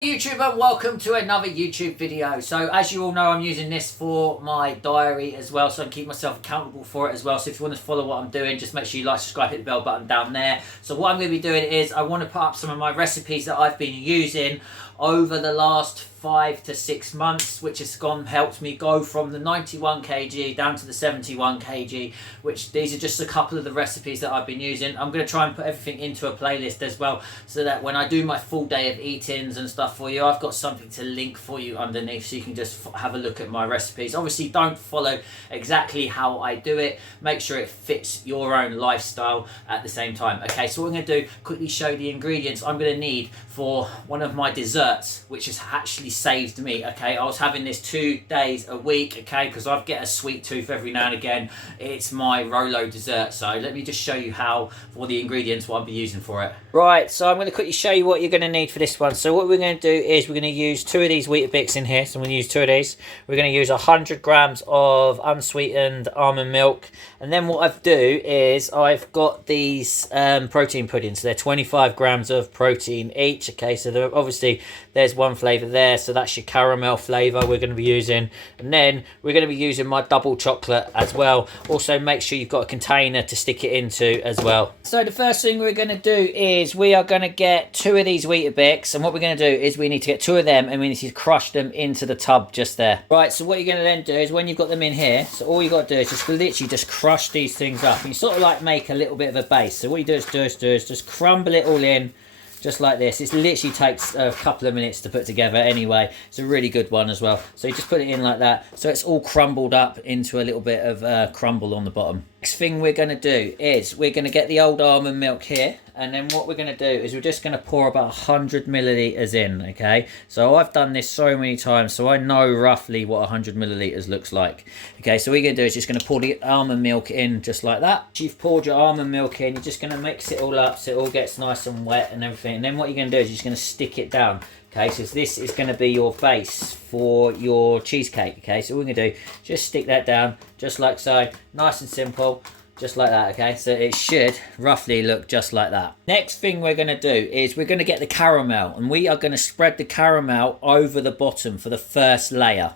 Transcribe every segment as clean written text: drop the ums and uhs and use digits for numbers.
YouTube, and welcome to another YouTube video. So as you all know, I'm using this for my diary as well, so I can keep myself accountable for it as well. So if you want to follow what I'm doing, just make sure you like, subscribe, hit the bell button down there. So what I'm going to be doing is I want to put up some of my recipes that I've been using over the last 5 to 6 months, which has helped me go from the 91 kg down to the 71 kg, which these are just a couple of the recipes that I've been using. I'm going to try and put everything into a playlist as well, so that when I do my full day of eatings and stuff for you, I've got something to link for you underneath, so you can just have a look at my recipes. Obviously, don't follow exactly how I do it. Make sure it fits your own lifestyle at the same time. Okay, so what I'm going to do, quickly show the ingredients I'm going to need for one of my desserts, which has actually saved me. Okay, I was having this 2 days a week, okay, because I get a sweet tooth every now and again. It's my Rolo dessert. So let me just show you how, for the ingredients, what I'll be using for it. Right, so I'm going to quickly show you what you're going to need for this one. So what we're going to do is we're going to use 2 of these Weetabix in here. So I'm going to use 2 of these. We're going to use 100 grams of unsweetened almond milk. And then what I do is I've got these protein puddings. So they're 25 grams of protein each. Okay, so obviously there's one flavour there. So that's your caramel flavour we're going to be using. And then we're going to be using my double chocolate as well. Also make sure you've got a container to stick it into as well. So the first thing we're going to do is we are going to get 2 of these Weetabix. And what we're going to do is we need to get 2 of them and we need to crush them into the tub just there. Right, so what you're going to then do is when you've got them in here, so all you got to do is just literally just crush these things up. And you sort of like make a little bit of a base. So what you do is just crumble it all in. Just like this. It literally takes a couple of minutes to put together anyway. It's a really good one as well. So you just put it in like that. So it's all crumbled up into a little bit of crumble on the bottom. Next thing we're going to do is we're going to get the old almond milk here. And then what we're going to do is we're just going to pour about 100 millilitres in, okay? So I've done this so many times, so I know roughly what 100 millilitres looks like. Okay, so what you're going to do is just going to pour the almond milk in just like that. You've poured your almond milk in, you're just going to mix it all up so it all gets nice and wet and everything. And then what you're going to do is you're just going to stick it down. Okay, so this is going to be your base for your cheesecake. Okay, so what we're going to do, just stick that down just like so. Nice and simple. Just like that, okay? So it should roughly look just like that. Next thing we're going to do is we're going to get the caramel. And we are going to spread the caramel over the bottom for the first layer.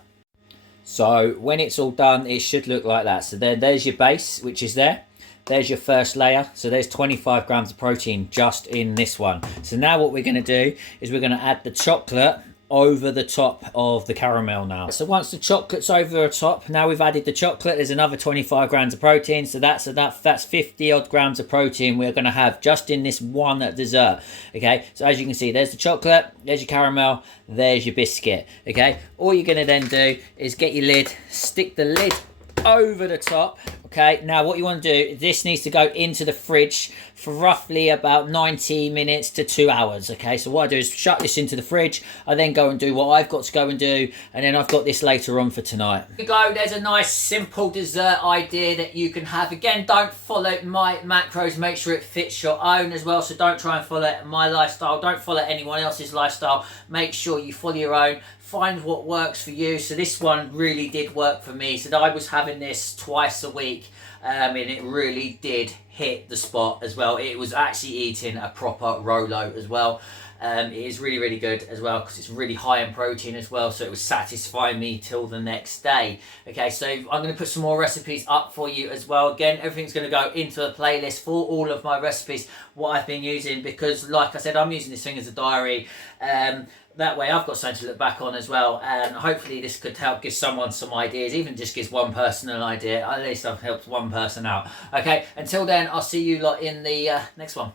So when it's all done, it should look like that. So there's your base, which is there. There's your first layer. So there's 25 grams of protein just in this one. So now what we're going to do is we're going to add the chocolate over the top of the caramel now. So once the chocolate's over the top, now we've added the chocolate, there's another 25 grams of protein. So that's 50 odd grams of protein we're going to have just in this one dessert. Okay, so as you can see, there's the chocolate, there's your caramel, there's your biscuit. Okay, all you're going to then do is get your lid, stick the lid over the top. Okay, now what you want to do, this needs to go into the fridge for roughly about 90 minutes to 2 hours. Okay, so what I do is shut this into the fridge. I then go and do what I've got to go and do, and then I've got this later on for tonight. There you go, there's a nice simple dessert idea that you can have. Again, don't follow my macros, make sure it fits your own as well. So don't try and follow my lifestyle, don't follow anyone else's lifestyle. Make sure you follow your own. Find what works for you. So this one really did work for me. So I was having this twice a week, and it really did hit the spot as well. It was actually eating a proper Rolo as well. It is really, really good as well because it's really high in protein as well. So it was satisfying me till the next day. Okay, so I'm going to put some more recipes up for you as well. Again, everything's going to go into a playlist for all of my recipes, what I've been using, because like I said, I'm using this thing as a diary. That way I've got something to look back on as well, and hopefully this could help give someone some ideas, even just gives one person an idea. At least I've helped one person out. Okay, until then, I'll see you lot in the next one.